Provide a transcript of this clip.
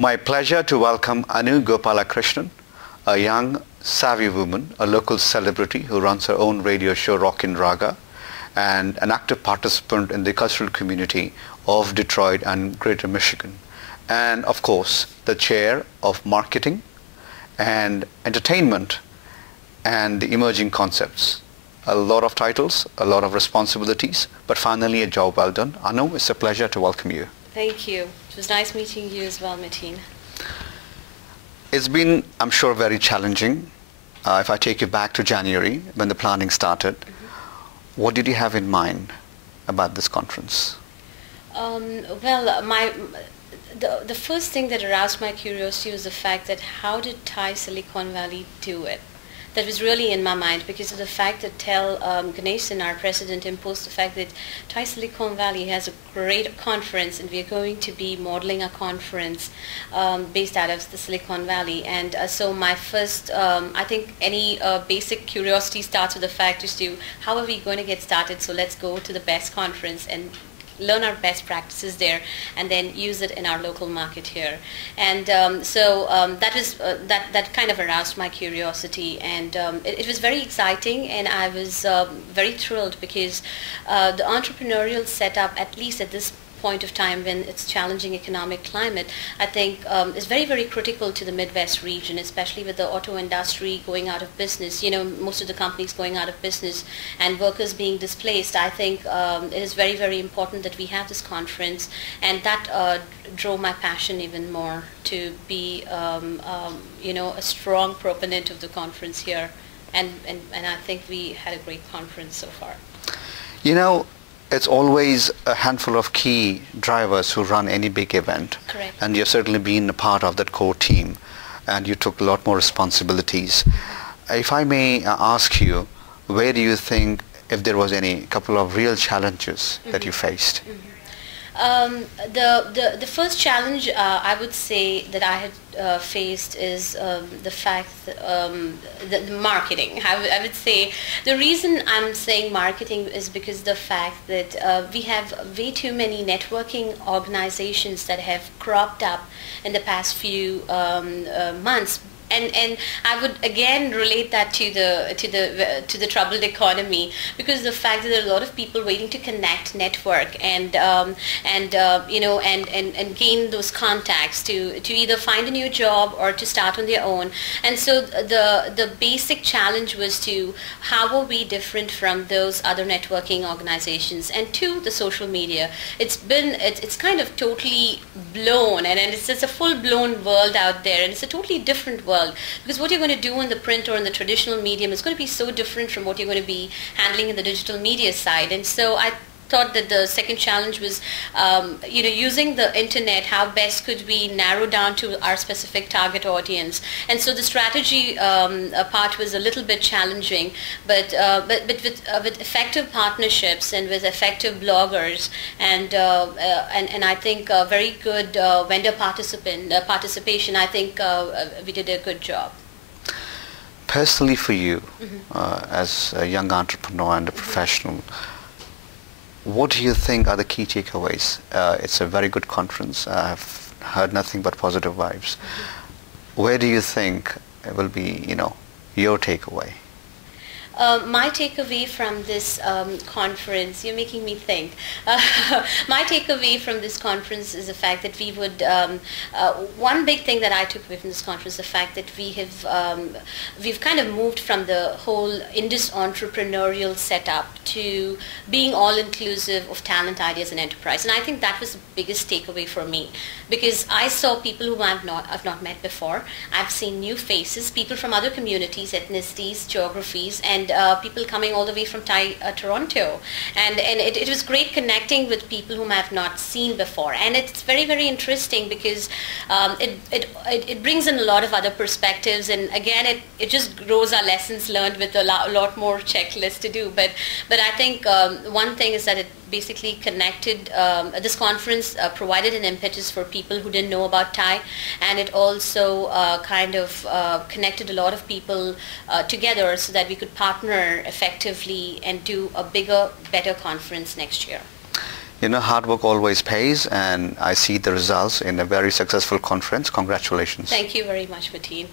My pleasure to welcome Anu Gopalakrishnan, a young, savvy woman, a local celebrity who runs her own radio show Rockin' Raga, and an active participant in the cultural community of Detroit and Greater Michigan. And of course, the chair of marketing and entertainment and the emerging concepts. A lot of titles, a lot of responsibilities, but finally a job well done. Anu, it's a pleasure to welcome you. Thank you. It was nice meeting you as well, Mateen. It's been, I'm sure, very challenging. If I take you back to January, when the planning started, what did you have in mind about this conference? The first thing that aroused my curiosity was the fact that how did Silicon Valley do it? That was really in my mind because of the fact that Ganesan, our president, imposed the fact that Silicon Valley has a great conference and we are going to be modeling a conference based out of the Silicon Valley. And so my first, I think any basic curiosity starts with the fact as to how are we going to get started? So let's go to the best conference and learn our best practices there and then use it in our local market here. And that kind of aroused my curiosity, and it was very exciting, and I was very thrilled because the entrepreneurial setup, at least at this point of time when it's challenging economic climate, I think is very, very critical to the Midwest region, especially with the auto industry going out of business. You know, most of the companies going out of business and workers being displaced. I think it is very, very important that we have this conference, and that drove my passion even more to be, a strong proponent of the conference here. And I think we had a great conference so far. You know, it's always a handful of key drivers who run any big event. Correct. And you've certainly been a part of that core team, and you took a lot more responsibilities. If I may ask you, where do you think, if there was any couple of real challenges that you faced? The first challenge I would say that I had faced is the fact that the marketing. I would say the reason I'm saying marketing is because the fact that we have way too many networking organizations that have cropped up in the past few months. And I would again relate that to the troubled economy, because the fact that there are a lot of people waiting to connect, network, and gain those contacts to either find a new job or to start on their own. And so the basic challenge was to how are we different from those other networking organizations, and to the social media. It's kind of totally blown, and it's a full-blown world out there, and it's a totally different world. Because what you're going to do in the print or in the traditional medium is going to be so different from what you're going to be handling in the digital media side. And so I thought that the second challenge was, using the internet, how best could we narrow down to our specific target audience. And so the strategy part was a little bit challenging, but with effective partnerships and with effective bloggers and I think very good vendor participation, I think we did a good job. Personally for you, as a young entrepreneur and a professional, what do you think are the key takeaways? It's a very good conference. I've heard nothing but positive vibes. Where do you think will be, your takeaway? My takeaway from this conference, you're making me think. My takeaway from this conference is the fact that we would, one big thing that I took away from this conference, the fact that we've kind of moved from the whole Indus entrepreneurial setup to being all-inclusive of talent, ideas, and enterprise. And I think that was the biggest takeaway for me, because I saw people whom I've not met before. I've seen new faces, people from other communities, ethnicities, geographies, and people coming all the way from Toronto, and it was great connecting with people whom I've not seen before, and it's very, very interesting because it brings in a lot of other perspectives, and again it just grows our lessons learned with a lot more checklists to do. But I think one thing is that it basically connected, this conference provided an impetus for people who didn't know about TiE, and it also kind of connected a lot of people together so that we could partner effectively and do a bigger, better conference next year. Hard work always pays, and I see the results in a very successful conference. Congratulations. Thank you very much, Mateen.